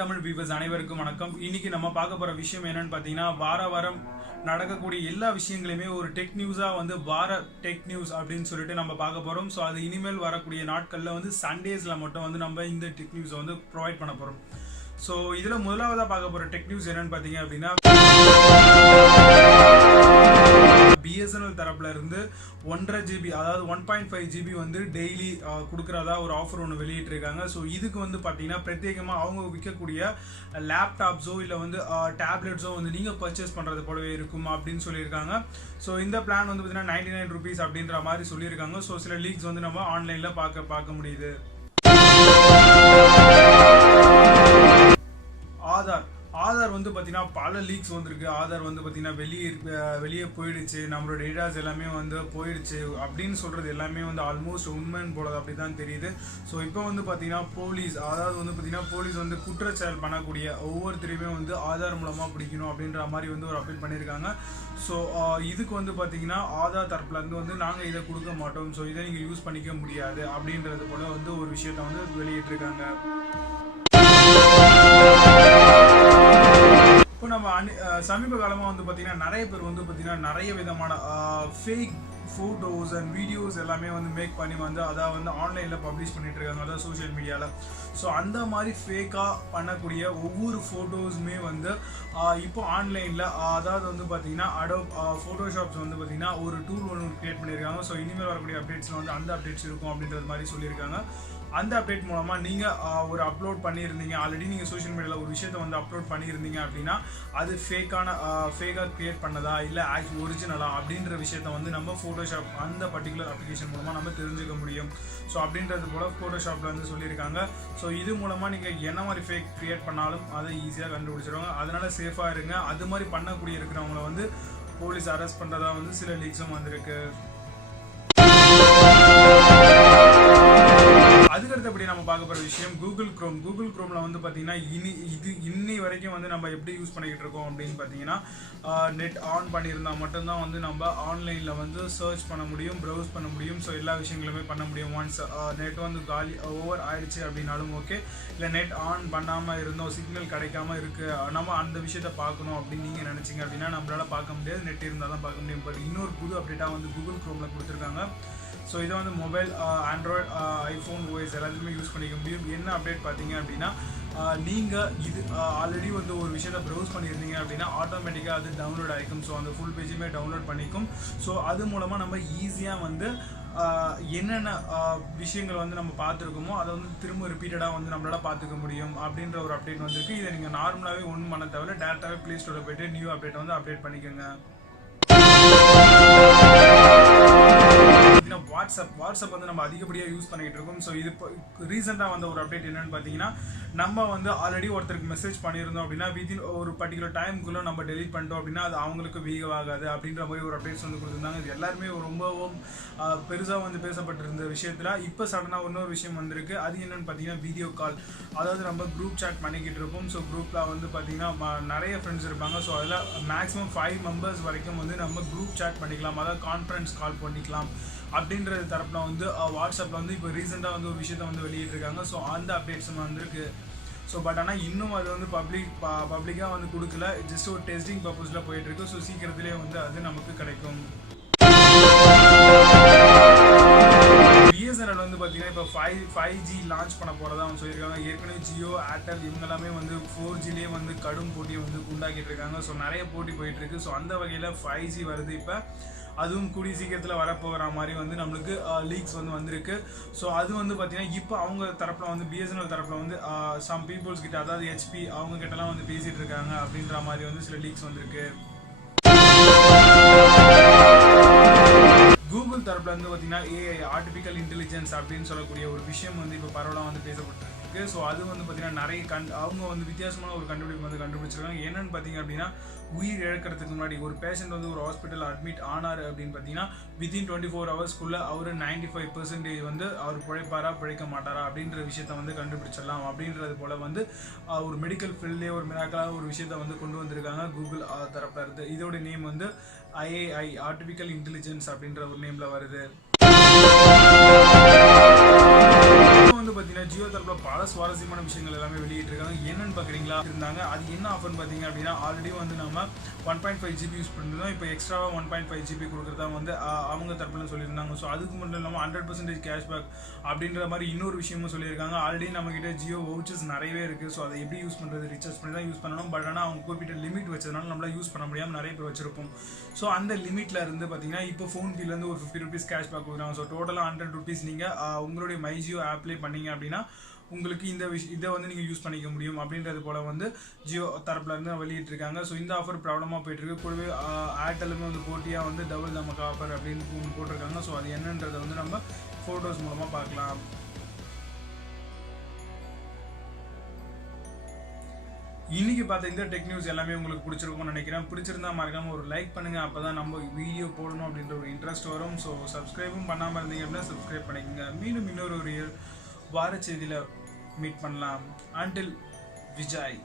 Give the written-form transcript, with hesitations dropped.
Tamil viewers அனைவருக்கும் வணக்கம். இன்னைக்கு நம்ம பார்க்க போற விஷயம் என்னன்னு பாத்தீங்கன்னா, வாரம் நடக்கக்கூடிய எல்லா விஷயங்களையுமே ஒரு டெக் நியூஸா வார டெக் நியூஸ் அப்படின்னு சொல்லிட்டு நம்ம பார்க்க போறோம். ஸோ அது இனிமேல் வரக்கூடிய நாட்கள்ல சண்டேஸ்ல மட்டும் நம்ம இந்த டெக் நியூஸை ப்ரொவைட் பண்ண போறோம். ஸோ இதுல முதலாவதா பார்க்க போற டெக் நியூஸ் என்னன்னு பாத்தீங்க அப்படின்னா, பிஎஸ்என்எல் தரப்புல இருந்து 1.5 GB அதாவது 1.5 GB டெய்லி கொடுக்கறதா ஒரு ஆஃபர் ஒன்று வெளியிட்டு இருக்காங்க. ஸோ இதுக்கு பாத்தீங்கன்னா பிரத்யேகமா அவங்க விற்கக்கூடிய லேப்டாப்ஸோ இல்ல டேப்லெட்ஸோ நீங்க பர்ச்சேஸ் பண்றது போலவே இருக்கும் அப்படின்னு சொல்லியிருக்காங்க. ஸோ இந்த பிளான் பாத்தீங்கன்னா 99 ரூபீஸ் அப்படின்ற மாதிரி சொல்லியிருக்காங்க. ஸோ சில லீக்ஸ் நம்ம ஆன்லைன்ல பார்க்க முடியுது. ஆதார் பாத்தீங்கன்னா பல லீக்ஸ் வந்திருக்கு. ஆதார் பாத்தீங்கன்னா வெளியே போயிடுச்சு, நம்மளோட டேட்டாஸ் எல்லாமே போயிடுச்சு அப்படின்னு சொல்றது எல்லாமே ஆல்மோஸ்ட் உண்மைன்னு போல அப்படிதான் தெரியுது. ஸோ இப்போ பாத்தீங்கன்னா போலீஸ் பாத்தீங்கன்னா போலீஸ் குற்றச்செயல் பண்ணக்கூடிய ஒவ்வொருத்தரையுமே ஆதார் மூலமா பிடிக்கணும் அப்படின்ற மாதிரி ஒரு அப்பீல் பண்ணியிருக்காங்க. ஸோ இதுக்கு பாத்தீங்கன்னா ஆதார் தரப்புல இருந்து நாங்க இதை கொடுக்க மாட்டோம், ஸோ இதை நீங்க யூஸ் பண்ணிக்க முடியாது அப்படின்றது போல ஒரு விஷயத்த வெளியிட்டு இருக்காங்க. இப்போ நம்ம சமீப காலமா பாத்தீங்கன்னா நிறைய பேர் பாத்தீங்கன்னா நிறைய விதமான ஃபேக் போட்டோஸ் அண்ட் வீடியோஸ் எல்லாமே மேக் பண்ணி அதாவது ஆன்லைன்ல பப்ளிஷ் பண்ணிட்டு இருக்காங்க, அதாவது சோஷியல் மீடியால. ஸோ அந்த மாதிரி ஃபேக்கா பண்ணக்கூடிய ஒவ்வொரு போட்டோஸுமே இப்போ ஆன்லைன்ல அதாவது பாத்தீங்கன்னா அடோப் போட்டோஷாப்ஸ் பாத்தீங்கன்னா ஒரு டூல் ஒன்று கிரியேட் பண்ணியிருக்காங்க. ஸோ இனிமேல் வரக்கூடிய அப்டேட்ஸ்ல அந்த அப்டேட்ஸ் இருக்கும் அப்படின்றது மாதிரி சொல்லியிருக்காங்க. அந்த அப்டேட் மூலமா நீங்க ஒரு அப்லோட் பண்ணியிருந்தீங்க, ஆல்ரெடி நீங்க சோஷியல் மீடியால ஒரு விஷயத்தை அப்லோட் பண்ணியிருந்தீங்க அப்படின்னா அது ஃபேக்கா கிரியேட் பண்ணதா இல்ல ஒரிஜினலா அப்படின்ற விஷயத்த நம்ம போட்டோஷாப் அந்த பர்டிகுலர் அப்ளிகேஷன் மூலமா நம்ம தெரிஞ்சுக்க முடியும். ஸோ அப்படின்றது போல போட்டோஷாப்ல சொல்லியிருக்காங்க. ஸோ இது மூலமா நீங்க என்ன மாதிரி ஃபேக் கிரியேட் பண்ணாலும் அதை ஈஸியா கண்டுபிடிச்சிருவாங்க. அதனால சேஃபா இருங்க. அது மாதிரி பண்ணக்கூடிய இருக்கிறவங்களை போலீஸ் அரெஸ்ட் பண்றதா சில லீக்ஸும் வந்திருக்கு. அதுக்கடுத்தபடி நம்ம பார்க்க போற விஷயம் கூகுள் குரோம்ல பாத்தீங்கன்னா இன்னி வரைக்கும் நம்ம எப்படி யூஸ் பண்ணிக்கிட்டு இருக்கோம் அப்படின்னு பாத்தீங்கன்னா, நெட் ஆன் பண்ணியிருந்தா மட்டும்தான் நம்ம ஆன்லைன்ல சர்ச் பண்ண முடியும், ப்ரௌஸ் பண்ண முடியும். ஸோ எல்லா விஷயங்களுமே பண்ண முடியும். ஒன்ஸ் நெட் காலி ஓவர் ஆயிடுச்சு அப்படின்னாலும் ஓகே, இல்லை நெட் ஆன் பண்ணாம இருந்தோம், சிக்னல் கிடைக்காம இருக்கு, நம்ம அந்த விஷயத்த பார்க்கணும் அப்படின்னு நீங்க நினைச்சீங்க அப்படின்னா நம்மளால பார்க்க முடியாது, நெட் இருந்தால் தான் பார்க்க முடியும். பட் இன்னொரு புது அப்டேட்டா கூகுள் குரோம்ல கொடுத்துருக்காங்க. ஸோ இதை மொபைல், ஆண்ட்ராய்டு, ஐஃபோன், ஓஎஸ் எல்லாத்துலேயுமே யூஸ் பண்ணிக்க முடியும். என்ன அப்டேட் பார்த்தீங்க அப்படின்னா, நீங்கள் இது ஆல்ரெடி ஒரு விஷயத்தை ப்ரௌஸ் பண்ணியிருந்தீங்க அப்படின்னா ஆட்டோமேட்டிக்காக அது டவுன்லோட் ஆகிக்கும். ஸோ அந்த ஃபுல் பேஜுமே டவுன்லோட் பண்ணிக்கும். ஸோ அது மூலமாக நம்ம ஈஸியாக என்னென்ன விஷயங்கள் நம்ம பார்த்துருக்கோமோ அதை திரும்ப ரிப்பீட்டடாக நம்மளால பார்த்துக்க முடியும் அப்படின்ற ஒரு அப்டேட் வந்திருக்கு. இதை நீங்கள் நார்மலாகவே ஒன்றும் பண்ண தேவை, டேரெக்டாகவே ப்ளே ஸ்டோரில் போய்ட்டு நியூ அப்டேட் அப்டேட் பண்ணிக்கோங்க. வாட்ஸ்அப் நம்ம அதிகப்படியாக யூஸ் பண்ணிட்டு இருக்கோம். ஸோ இது ரீசெண்டாக ஒரு அப்டேட் என்னன்னு பார்த்தீங்கன்னா, நம்ம ஆல்ரெடி ஒருத்தருக்கு மெசேஜ் பண்ணியிருந்தோம் அப்படின்னா வித்தின் ஒரு பர்டிகுலர் டைமுக்குள்ள நம்ம டெலிட் பண்ணிட்டோம் அப்படின்னா அது அவங்களுக்கு வீக் ஆகாது அப்படின்ற மாதிரி ஒரு அப்டேட்ஸ் கொடுத்துருந்தாங்க. இது எல்லாருமே ரொம்பவும் பெருசாக பேசப்பட்டிருந்த விஷயத்துல இப்போ சடனாக இன்னொரு விஷயம் வந்திருக்கு. அது என்னன்னு பார்த்தீங்கன்னா வீடியோ கால். அதாவது நம்ம குரூப் சாட் பண்ணிக்கிட்டு இருப்போம். ஸோ குரூப்ல பார்த்தீங்கன்னா நிறைய ஃப்ரெண்ட்ஸ் இருப்பாங்க. ஸோ அதில் மேக்ஸிமம் 5 மெம்பர்ஸ் வரைக்கும் நம்ம குரூப் சாட் பண்ணிக்கலாம், அதாவது கான்ஃபரன்ஸ் கால் பண்ணிக்கலாம் அப்படின்றது தரப்புல வாட்ஸ்அப்ல இப்போ ரீசெண்டாக ஒரு விஷயத்த வெளியிட்டிருக்காங்க. ஸோ அந்த அப்டேட்ஸ் வந்திருக்கு. ஸோ பட் ஆனால் இன்னும் அது பப்ளிக்காக கொடுக்கல, ஜஸ்ட் ஒரு டெஸ்டிங் பர்பஸில் போயிட்டு இருக்கு. ஸோ சீக்கிரத்திலே அது நமக்கு கிடைக்கும். பிஎஸ்என்எல் பார்த்தீங்கன்னா இப்போ 5G லான்ச் பண்ண போகிறதா சொல்லியிருக்காங்க. ஏற்கனவே ஜியோ, ஏர்டெல் இவங்க எல்லாமே 4Gலேயே கடும் போட்டியை உண்டாக்கிட்டு இருக்காங்க. ஸோ நிறைய போட்டி போயிட்டு இருக்கு. ஸோ அந்த வகையில் 5G வருது. இப்போ அதுவும் கூடிய சீக்கிரத்தில் வரப்போகிற மாதிரி நம்மளுக்கு லீக்ஸ் வந்திருக்கு. ஸோ அது பார்த்தீங்கன்னா இப்போ அவங்க தரப்பில் பிஎஸ்என்எல் தரப்பில் சம் பீப்புள்ஸ் கிட்ட, அதாவது ஹெச்பி அவங்க கிட்டலாம் பேசிட்டு இருக்காங்க அப்படின்ற மாதிரி சில லீக்ஸ் வந்திருக்கு. கூகுள் தரப்புல பார்த்தீங்கன்னா ஏஐ, ஆர்டிஃபிஷியல் இன்டெலிஜென்ஸ் அப்படின்னு சொல்லக்கூடிய ஒரு விஷயம் இப்போ பரவலாக பேசப்பட்டிருக்கு. ஸோ அது பார்த்தீங்கன்னா நிறைய அவங்க வித்தியாசமான ஒரு கண்டுபிடிப்பு கண்டுபிடிச்சிருக்காங்க. என்னன்னு பார்த்தீங்க அப்படின்னா, உயிர் இழக்கிறதுக்கு முன்னாடி ஒரு பேஷண்ட் ஒரு ஹாஸ்பிட்டல் அட்மிட் ஆனார் அப்படின்னு பார்த்தீங்கன்னா வித்தின் 24 ஹவர்ஸ்க்குள்ள அவர் 95% அவர் பிழைக்க மாட்டாரா அப்படின்ற விஷயத்த கண்டுபிடிச்சிடலாம் அப்படின்றது போல ஒரு மெடிக்கல் ஃபீல்ட்லேயே ஒரு மிராக்கலாக ஒரு விஷயத்த கொண்டு வந்திருக்காங்க கூகுள் தரப்புல இருந்து. இதோட நேம் ஐஏஐ, ஆர்டிஃபிஷியல் இன்டெலிஜென்ஸ் அப்படின்ற ஒரு நேம்ல வருது. பார்த்தீங்கன்னா ஜியோ தரப்பில் பல சுவாரஸ்யமான விஷயங்கள் எல்லாமே வெளியிட்டிருக்காங்க. என்னன்னு பார்க்குறீங்களா இருந்தாங்க. அது என்ன ஆஃபர்னு பார்த்தீங்க அப்படின்னா, ஆல்ரெடி வந்து நம்ம 1.5 GB யூஸ் பண்ணிருந்தோம். இப்போ எக்ஸ்ட்ராவாக 1.5 GB கொடுக்குறதா வந்து அவங்க தரப்புல சொல்லியிருந்தாங்க. ஸோ அதுக்கு மட்டும் இல்லாமல் 100% கேஷ்பேக் அப்படின்ற மாதிரி இன்னொரு விஷயமும் சொல்லியிருக்காங்க. ஆல்ரெடி நம்மகிட்ட ஜியோ வவுச்சர்ஸ் நிறையவே இருக்குது. ஸோ அதை எப்படி யூஸ் பண்ணுறது, ரீசார்ஜ் பண்ணி தான் யூஸ் பண்ணணும். பட் ஆனால் அவங்க குறிப்பிட்ட லிமிட் வச்சதுனால நம்மளால் யூஸ் பண்ண முடியாமல் நிறைய பேர் வச்சிருப்போம். ஸோ அந்த லிமிட்டில் இருந்து பார்த்தீங்கன்னா இப்போ ஃபோன் பில்லேருந்து ஒரு 50 rupees கேஷ்பேக் கொடுக்குறாங்க. ஸோ டோட்டலாக 100 rupees நீங்கள் உங்களுடைய மை ஜியோ ஆப்லேயே பண்ணீங்க அப்படின்னா உங்களுக்கு இதை வந்து நீங்கள் யூஸ் பண்ணிக்க முடியும் அப்படின்றது போல் வந்து ஜியோ தரப்புல இருந்து வெளியிட்டிருக்காங்க. ஸோ இந்த ஆஃபர் ப்ராப்ளமாக போயிட்டுருக்கு. கூடவே ஏர்டெல்லுமே வந்து போட்டியாக வந்து டபுள் தமக்கு ஆஃபர் அப்படின்னு ஒன்று போட்டிருக்காங்க. ஸோ அது என்னன்றதை வந்து நம்ம ஃபோட்டோஸ் மூலமாக பார்க்கலாம். இன்னைக்கு பார்த்த இந்த டெக் நியூஸ் எல்லாமே உங்களுக்கு பிடிச்சிருக்கும்னு நினைக்கிறேன். பிடிச்சிருந்தா மறக்காம ஒரு லைக் பண்ணுங்க. அப்பதான் நம்ம வீடியோ போடணும் அப்படின்ற ஒரு இன்ட்ரெஸ்ட் வரும். ஸோ சப்ஸ்கிரைபும் பண்ணாமல் இருந்தீங்க அப்படின்னா சப்ஸ்கிரைப் பண்ணிக்கோங்க. மீண்டும் இன்னொரு வார செய்தியில் மீட் பண்ணலாம். அன்டில் விஜய்.